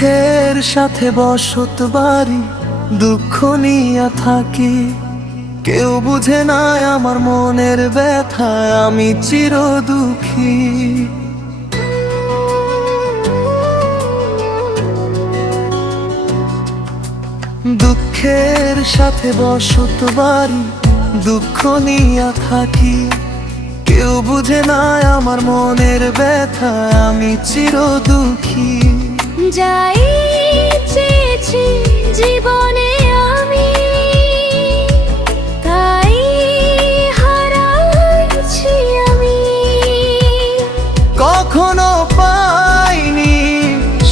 দুঃখের সাথে বসত বাড়ি, দুঃখ নিয়া থাকি। কেউ বুঝে না আমার মনের ব্যথা আমি চির দুঃখী। দুঃখের সাথে বসত বাড়ি, দুঃখ নিয়া থাকি। কেউ বুঝে না আমার মনের ব্যথা আমি চির দুঃখী। যাই জীবনে আমি তাই হারাইছি আমি। কখনো পাইনি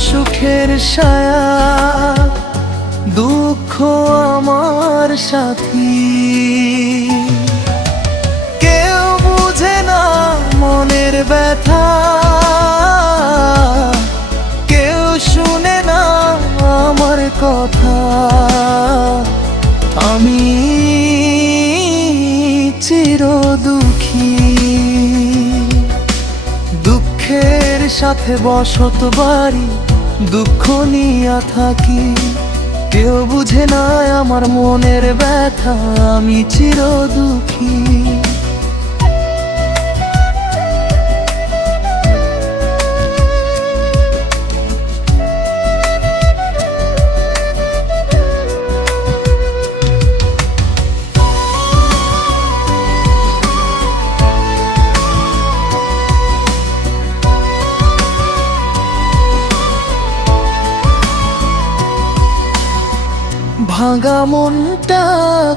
সুখের ছায়া দুঃখ আমার সাথী চির দুঃখী দুঃখের সাথে বসত বাড়ি, দুঃখ নিয়া থাকি। কেউ বুঝে না আমার মনের ব্যথা, আমি চির দুঃখী ভাঙা মনটা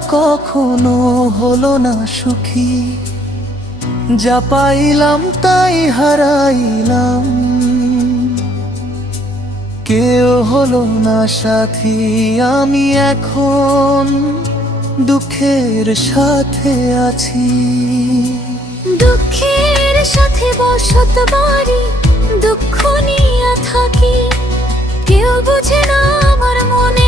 কখনো হলো না সুখী। যা পাইলাম তাই হারাইলাম। কেউ হলো না সাথী, আমি এখন দুঃখের সাথে আছি। দুঃখের সাথে বসত বাড়ি, দুঃখ নিয়ে থাকি। কেউ বুঝে না আমার মনের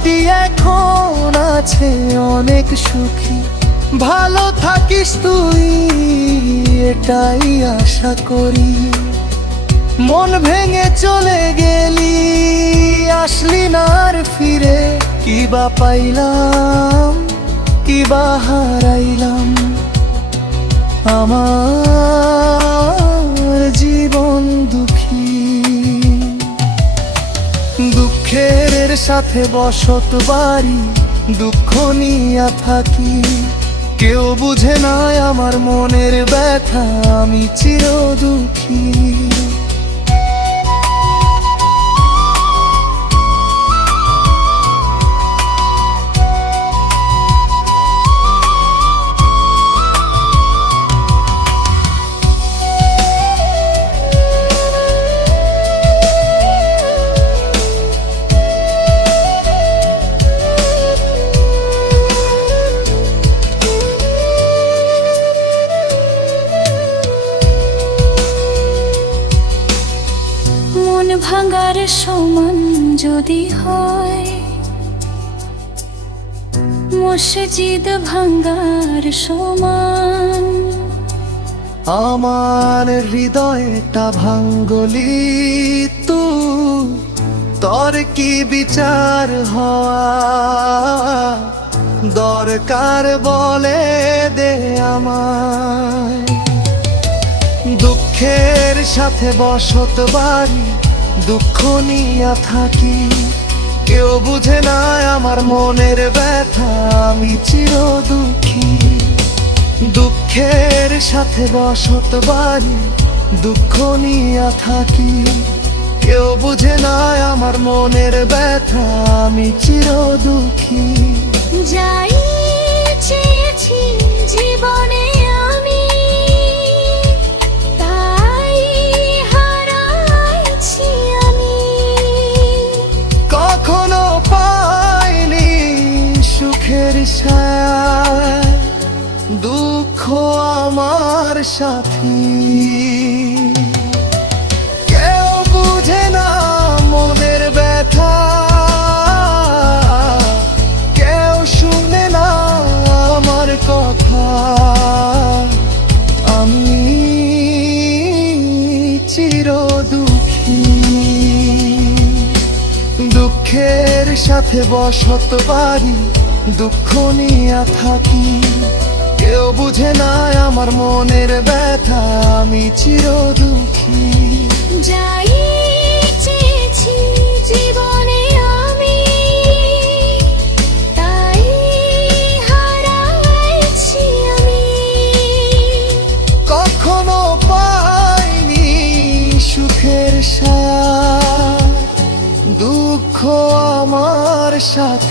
মানুষটি এখন আছে অনেক সুখী। ভালো থাকিস তুই, এটাই আশা করি। মন ভেঙে চলে গেলি, আসলি না আর ফিরে। কিবা পাইলাম, কিবা হারাইলাম। আমার দুঃখের সাথে বসত বাড়ি, দুঃখ নিয়া থাকি। কেউ বুঝে না আমার মনের ব্যথা, আমি চির দুঃখী সমান যদি হয়, মসজিদ ভাঙ্গার সমান। আমার হৃদয়টা ভাঙ্গলি তু, তর কি বিচার হওয়া? দরকার বলে দে আমায়। দুঃখের সাথে বসত বাড়ি দুঃখ নিয়া থাকি। কেউ বুঝে না আমার মনের ব্যথা, আমি চির দুঃখী দুঃখের সাথে বসত বাড়ি, দুঃখ নিয়া থাকি। কেউ বুঝে না আমার মনের ব্যথা, আমি চির দুঃখী যাই দেখো আমার সাথী। কেউ বুঝে না মনের ব্যথা। কেউ শুনে না আমার কথা। আমি চির দুঃখী। দুঃখের সাথে বসত বাড়ি, দুঃখ নিয়ে থাকি। কেউ বুঝে না আমার মনের ব্যথা আমি চির দুঃখী যাই চেয়েছি জীবনে আমি তাই হারাইছি আমি। কখনো পাইনি সুখের সার দুঃখ আমার সাথী